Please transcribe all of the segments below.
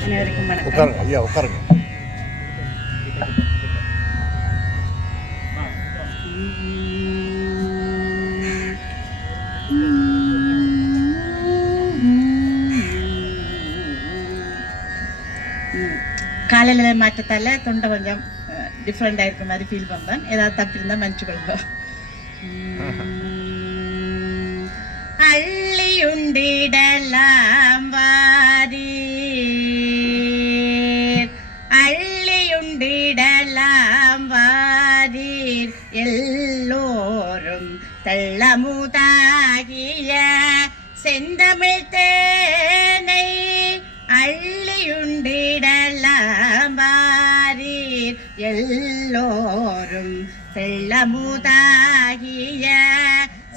அனைவருக்கும் வணக்கம். உட்காருங்க ஐயா உட்காருங்க. காலையில மாற்றத்தால தொண்டை கொஞ்சம் டிஃப்ரெண்டாக இருக்க மாதிரி ஃபீல் பண்ணேன் ஏதாவது தப்பு இருந்தால் மன்னிச்சுக்கொள்ளுங்க உம், அள்ளி உண்டிடலாம் கள்ளமுதாகிய செந்தமிழ் தேனை அள்ளியுண்டிடலாம்பாரீர். எல்லோரும் செல்லமுதாகிய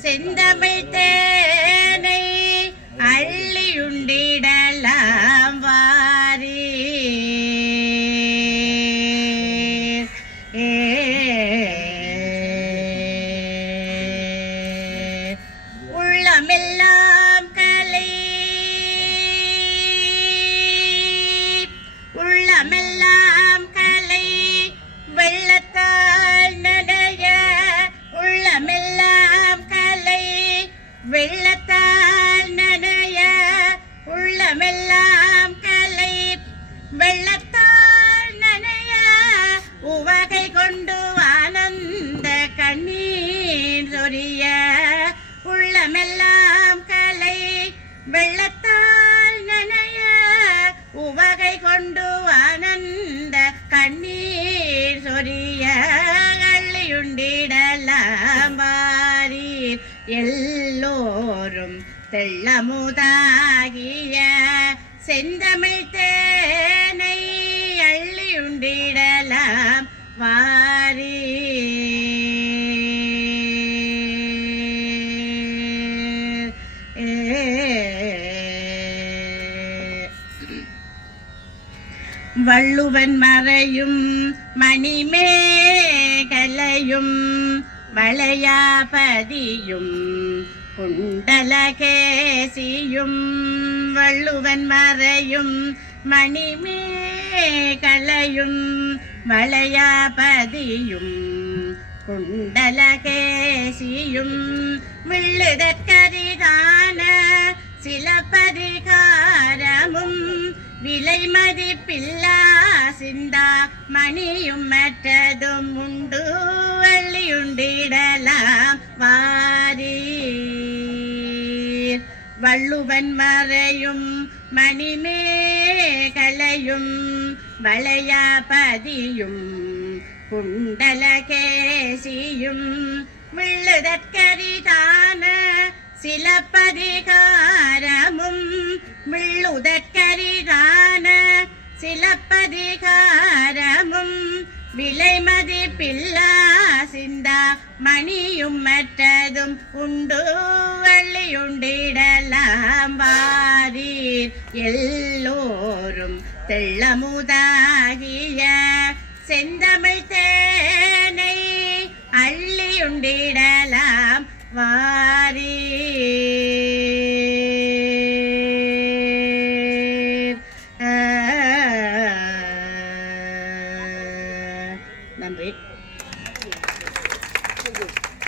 செந்தமிழ் தேனை உள்ளமெல்லாம் கலை. வெள்ளத்தால் நனைய உவகை கொண்டு ஆனந்த கண்ணீர் சொரிய. உள்ளமெல்லாம் கலை. வெள்ளத்தால் நனைய உவகை கொண்டு ஆனந்த கண்ணீர் சொரிய. அள்ளியுண்டிடலாம் வாரீர் எல்லோரும். தெள்ளமுதாகிய செந்தமிழ் தேனை அள்ளியுண்டிடலாம் வாரி. வள்ளுவன் மறையும் மணிமேகலையும் வளையாபதியும் குண்டலகேசியும் வள்ளுவன் மறையும் மணிமேகலையும் வளையாபதியும் குண்டலகேசியும் வில்லுதற்கரிதான சிலப்பதிகாரமும் விலை மதிப்பில்லா சிந்தா மணியும் மற்றதும் உண்டு வள்ளியுண்டிடலாம் வாரி வள்ளுவன் மறையும் மணிமேகலையும் வளையாபதியும் குண்டலகேசியும் வில்லுதற்கரிதான சிலப்பதிகாரமும் வில்லுதற்கரிதான சிலப்பதிகாரமும் விலை மதிப்பில்லா சிந்தா மணியும் மற்றதும் உண்டு. வள்ளியுண்டிடலாம் வாரீர் எல்லோரும் தெள்ளமுதாகிய செந்தமிழ் தேனை அள்ளியுண்டிடலாம் வாரீர். Em